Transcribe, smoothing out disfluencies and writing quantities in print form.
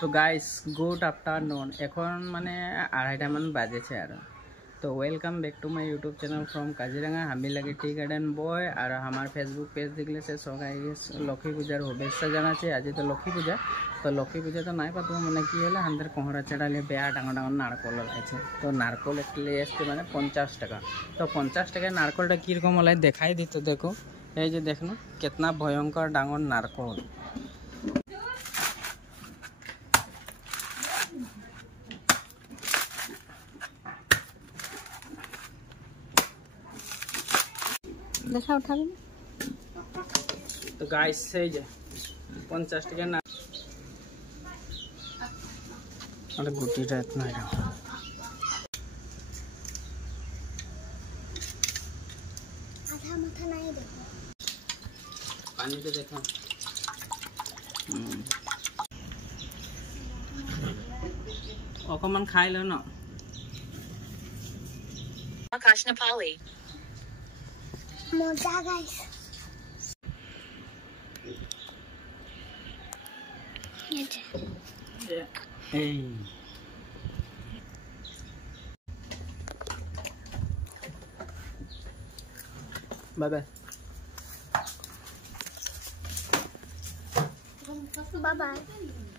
তো guys good afternoon এখন মানে 2:30 মান বাজেছে আর তো welcome back to my YouTube channel from Kaziranga हामी लगे टी गार्डन बॉय और हमार फेसबुक पेज देखले से सो गाइस लक्ष्मी पूजार शुभेच्छा जानाचे आज तो लक्ष्मी पूजा तो नाई पातो माने कि हला हमर कोहरा चढ़ाले बेया डांगर डांगर नारकल लाइছে तो नारकल एकले एसते माने 50 টাকা तो 50 টাকা नारकलটা কি রকম লাই দেখাই দিত देखो এই যে দেখনো कितना भयंकर डांगर नारकल देखा उठा तो गाइस से जे 50 টাকা ना अरे गुटीटा इतना है आधा माथा नहीं देखो पानी तो देखो ओकमन खाइ लो ना आकाश नेपाली मजा guys bye bye bye bye